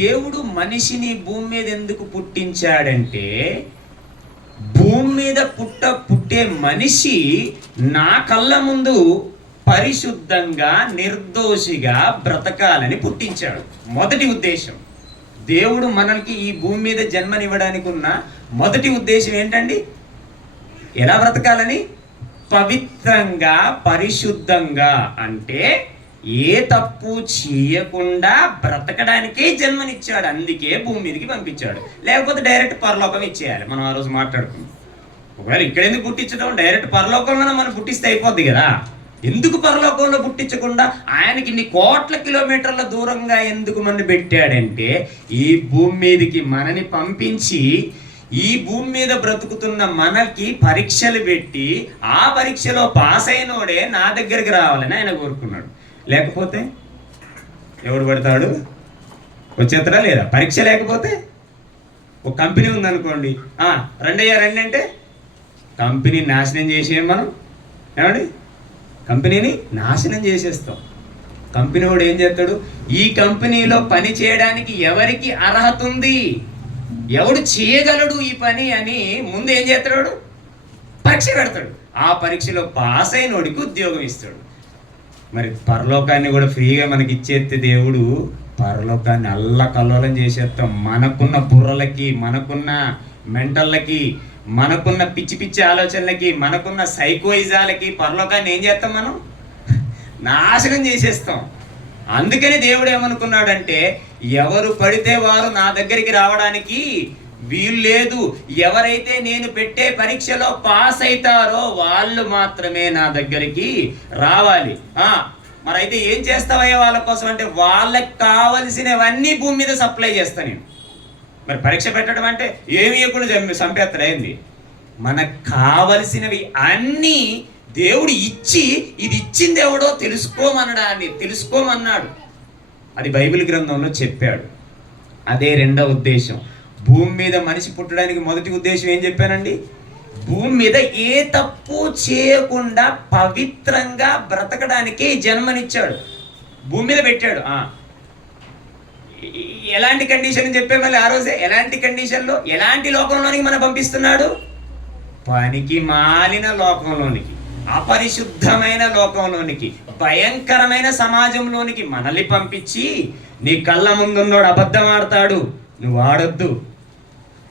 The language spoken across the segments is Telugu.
దేవుడు మనిషిని భూమి మీద ఎందుకు పుట్టించాడంటే, భూమి మీద పుట్టే మనిషి నా కళ్ళ ముందు పరిశుద్ధంగా నిర్దోషిగా బ్రతకాలని పుట్టించాడు. మొదటి ఉద్దేశం. దేవుడు మనకి ఈ భూమి మీద జన్మనివ్వడానికి ఉన్న మొదటి ఉద్దేశం ఏంటండి? ఎలా బ్రతకాలని? పవిత్రంగా, పరిశుద్ధంగా. అంటే ఏ తప్పు చేయకుండా బ్రతకడానికే జన్మనిచ్చాడు. అందుకే భూమి మీదకి పంపించాడు. లేకపోతే డైరెక్ట్ పరలోకం ఇచ్చేయాలి. మనం ఆ రోజు మాట్లాడుకున్నాం. ఒకవేళ ఇక్కడ ఎందుకు పుట్టించడం, డైరెక్ట్ పరలోకంలో మనం పుట్టిస్తే అయిపోద్ది కదా. ఎందుకు పరలోకంలో పుట్టించకుండా ఆయనకి ఇన్ని కోట్ల కిలోమీటర్ల దూరంగా ఎందుకు మన పెట్టాడంటే, ఈ భూమి మీదకి మనని పంపించి ఈ భూమి మీద బ్రతుకుతున్న మనకి పరీక్షలు పెట్టి ఆ పరీక్షలో పాస్ అయినోడే నా దగ్గరికి రావాలని ఆయన కోరుకున్నాడు. లేకపోతే ఎవడు పడతాడు? వచ్చేస్తాడా లేదా? పరీక్ష లేకపోతే ఒక కంపెనీ ఉందనుకోండి, రండి అంటే కంపెనీ నాశనం చేసేయం మనం. ఏమండి? కంపెనీని నాశనం చేసేస్తాం. కంపెనీ వాడు ఏం చేస్తాడు? ఈ కంపెనీలో పని చేయడానికి ఎవరికి అర్హత ఉంది, ఎవడు చేయగలడు ఈ పని అని ముందు ఏం చేస్తాడు? పరీక్ష పెడతాడు. ఆ పరీక్షలో పాస్ అయినోడికి ఉద్యోగం ఇస్తాడు. మరి పరలోకాన్ని కూడా ఫ్రీగా మనకి ఇచ్చేస్తే దేవుడు పరలోకాన్ని అల్లకల్లోలం చేసేస్తాం. మనకున్న బుర్రలకి, మనకున్న మెంటల్లకి, మనకున్న పిచ్చి పిచ్చి ఆలోచనలకి, మనకున్న సైకోయిజాలకి పరలోకాన్ని ఏం చేస్తాం? మనం నాశనం చేసేస్తాం. అందుకని దేవుడు ఏమనుకున్నాడంటే, ఎవరు పడితే వారు నా దగ్గరికి రావడానికి వీలు లేదు. ఎవరైతే నేను పెట్టే పరీక్షలో పాస్ అవుతారో వాళ్ళు మాత్రమే నా దగ్గరికి రావాలి. మరైతే ఏం చేస్తావయ్యా వాళ్ళ కోసం అంటే, వాళ్ళకి కావలసినవన్నీ భూమి మీద సప్లై చేస్తా నేను. మరి పరీక్ష పెట్టడం అంటే ఏమి ఇవ్వకుండా చంపేస్తాడైంది. మనకు కావలసినవి అన్నీ దేవుడు ఇచ్చి, ఇది ఇచ్చింది ఎవడో తెలుసుకోమన్నాడు. అది బైబిల్ గ్రంథంలో చెప్పాడు. అదే రెండవ ఉద్దేశం. భూమి మీద మనిషి పుట్టడానికి మొదటి ఉద్దేశం ఏం చెప్పానండి? భూమి మీద ఏ తప్పు చేయకుండా పవిత్రంగా బ్రతకడానికే జన్మనిచ్చాడు. భూమి మీద పెట్టాడు. ఎలాంటి కండిషన్ చెప్పే మళ్ళీ ఆ రోజే, ఎలాంటి కండిషన్లో, ఎలాంటి లోకంలోనికి మనం పంపిస్తున్నాడు? పనికి మాలిన లోకంలోనికి, అపరిశుద్ధమైన లోకంలోనికి, భయంకరమైన సమాజంలోనికి మనల్ని పంపించి, నీ కళ్ళ ముందున్నోడు అబద్ధం ఆడతాడు, నువ్వు ఆడొద్దు.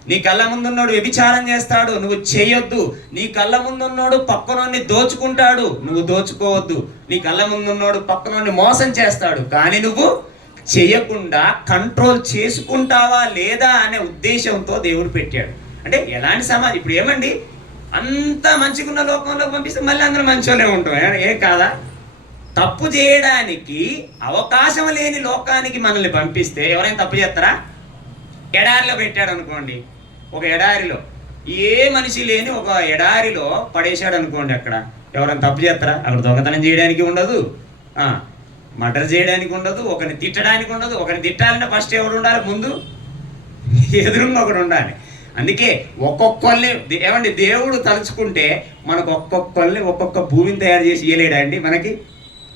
నీ కళ్ళ ముందున్నోడు వ్యభిచారం చేస్తాడు, నువ్వు చేయొద్దు. నీ కళ్ళ ముందున్నోడు పక్కనోడిని దోచుకుంటాడు, నువ్వు దోచుకోవద్దు. నీ కళ్ళ ముందున్నోడు పక్కనోడిని మోసం చేస్తాడు, కానీ నువ్వు చేయకుండా కంట్రోల్ చేసుకుంటావా లేదా అనే ఉద్దేశంతో దేవుడు పెట్టాడు. అంటే ఎలాంటి సమాజం? ఇప్పుడు ఏమండి, అంత మంచిగున్న లోకంలో పంపిస్తే మళ్ళీ అందరూ మంచోళ్ళే ఉంటాం. ఏం కాదా? తప్పు చేయడానికి అవకాశం లేని లోకానికి మనల్ని పంపిస్తే ఎవరైనా తప్పు చేస్తారా? ఎడారిలో పెట్టాడు అనుకోండి, ఒక ఎడారిలో ఏ మనిషి లేని ఒక ఎడారిలో పడేశాడు అనుకోండి, అక్కడ ఎవరైనా తప్పు చేస్తారా? అక్కడ దొంగతనం చేయడానికి ఉండదు, మర్డర్ చేయడానికి ఉండదు, ఒకరిని తిట్టడానికి ఉండదు. ఒకరిని తిట్టాలంటే ఫస్ట్ ఎవరు ఉండాలి? ముందు ఎదురుగా ఒకడు ఉండాలి. అందుకే ఒక్కొక్కళ్ళని ఏమండి, దేవుడు తలుచుకుంటే మనకు ఒక్కొక్కళ్ళని ఒక్కొక్క భూమిని తయారు చేసి ఇయ్యలేడా అండి? మనకి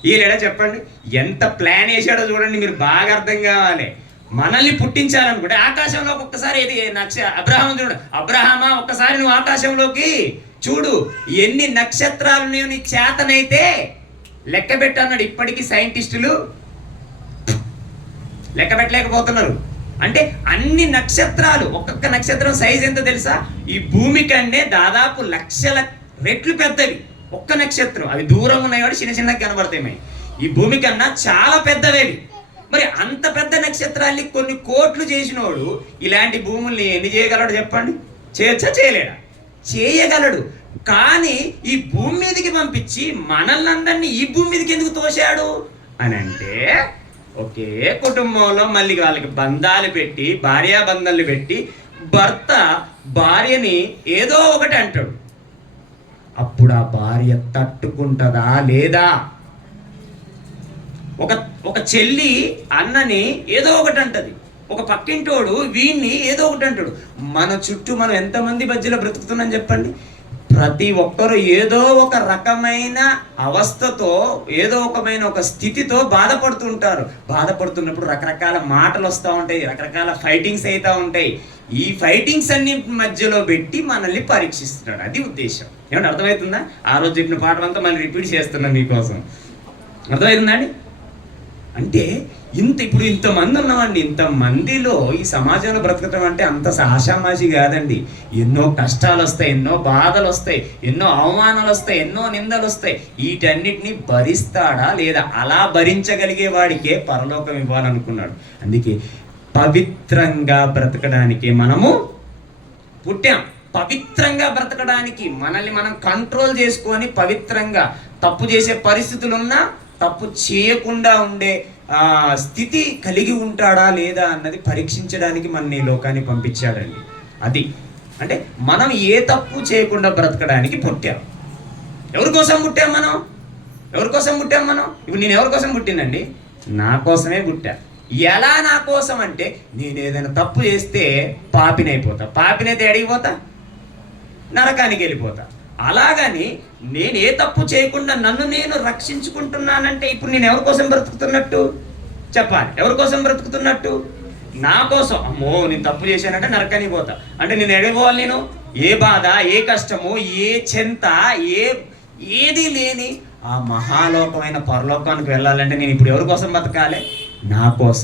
ఇయ్యలేడా? చెప్పండి. ఎంత ప్లాన్ వేసాడో చూడండి, మీరు బాగా అర్థం కావాలి. మనల్ని పుట్టించాలనుకుంటే ఆకాశంలోకి ఒక్కసారి అబ్రహాం చూడు. అబ్రహామా, ఒక్కసారి నువ్వు ఆకాశంలోకి చూడు, ఎన్ని నక్షత్రాలు నీ చేతనైతే లెక్క పెట్టన్నాడు. ఇప్పటికీ సైంటిస్టులు లెక్క పెట్టలేకపోతున్నారు. అంటే అన్ని నక్షత్రాలు, ఒక్కొక్క నక్షత్రం సైజ్ ఎంత తెలుసా? ఈ భూమి కంటే దాదాపు లక్షల రెట్లు పెద్దవి ఒక్క నక్షత్రం. అవి దూరంగా ఉన్నాయి కాబట్టి చిన్న చిన్నగా కనబడతాయి. ఈ భూమి కన్నా చాలా పెద్దవేవి. మరి అంత పెద్ద నక్షత్రాల్ని కొన్ని కోట్లు చేసినోడు ఇలాంటి భూముల్ని ఎన్ని చేయగలడు చెప్పండి? చేయొచ్చా? చేయలేడా? చేయగలడు. కానీ ఈ భూమి మీదకి పంపించి మనల్ని అందరినీ ఈ భూమి మీదకి ఎందుకు తోశాడు అని అంటే, ఒకే కుటుంబంలో మళ్ళీ వాళ్ళకి బంధాలు పెట్టి, భార్యాబంధాలు పెట్టి, భర్త భార్యని ఏదో ఒకటి అంటాడు. అప్పుడు ఆ భార్య తట్టుకుంటుందా లేదా? ఒక చెల్లి అన్నని ఏదో ఒకటి అంటది, ఒక పక్కింటోడు వీణ్ణి ఏదో ఒకటి అంటాడు. మన చుట్టూ మనం ఎంతమంది మధ్యలో బ్రతుకుతున్నాం చెప్పండి? ప్రతి ఒక్కరు ఏదో ఒక రకమైన అవస్థతో, ఏదో ఒక స్థితితో బాధపడుతుంటారు. బాధపడుతున్నప్పుడు రకరకాల మాటలు వస్తూ ఉంటాయి, రకరకాల ఫైటింగ్స్ అవుతూ ఉంటాయి. ఈ ఫైటింగ్స్ అన్ని మధ్యలో పెట్టి మనల్ని పరీక్షిస్తున్నాడు. అది ఉద్దేశం. ఏమంటే అర్థమవుతుందా? ఆ రోజు చెప్పిన పాఠం అంతా మళ్ళీ రిపీట్ చేస్తున్నాను మీకోసం. అర్థమవుతుందా అండి? అంటే ఇప్పుడు ఇంతమంది ఉన్నామండి. ఇంతమందిలో ఈ సమాజంలో బ్రతకటం అంటే అంత ఆషామాషి కాదండి. ఎన్నో కష్టాలు వస్తాయి, ఎన్నో బాధలు వస్తాయి, ఎన్నో అవమానాలు వస్తాయి, ఎన్నో నిందలు వస్తాయి. వీటన్నిటిని భరిస్తాడా లేదా? అలా భరించగలిగే వాడికే పరలోకం ఇవ్వాలనుకున్నాడు. అందుకే పవిత్రంగా బ్రతకడానికి మనము పుట్టాం. పవిత్రంగా బ్రతకడానికి మనల్ని మనం కంట్రోల్ చేసుకొని పవిత్రంగా, తప్పు చేసే పరిస్థితులున్నా తప్పు చేయకుండా ఉండే స్థితి కలిగి ఉంటాడా లేదా అన్నది పరీక్షించడానికి మన ఈ లోకాన్ని పంపించాడండి. అది అంటే మనం ఏ తప్పు చేయకుండా బ్రతకడానికి పుట్టాం. ఎవరి కోసం పుట్టాం మనం? ఎవరి కోసం పుట్టాం మనం? ఇప్పుడు నేను ఎవరి కోసం పుట్టినండి? నా కోసమే పుట్టా. ఎలా నా కోసం అంటే, నేను ఏదైనా తప్పు చేస్తే పాపినైపోతా. పాపినైతే అడిగిపోతా, నరకానికి వెళ్ళిపోతా. అలాగని నేను ఏ తప్పు చేయకుండా నన్ను నేను రక్షించుకుంటున్నానంటే ఇప్పుడు నేను ఎవరి కోసం బ్రతుకుతున్నట్టు చెప్పాలి. ఎవరి కోసం బ్రతుకుతున్నట్టు? నా కోసం. అమ్మో నేను తప్పు చేశానంటే నరకానికి పోతా అంటే నేను ఎడిపోవాలి. నేను ఏ బాధ, ఏ కష్టము, ఏ చింత, ఏది లేని ఆ మహాలోకమైన పరలోకానికి వెళ్ళాలంటే నేను ఇప్పుడు ఎవరి కోసం బ్రతకాలి? నా కోసం.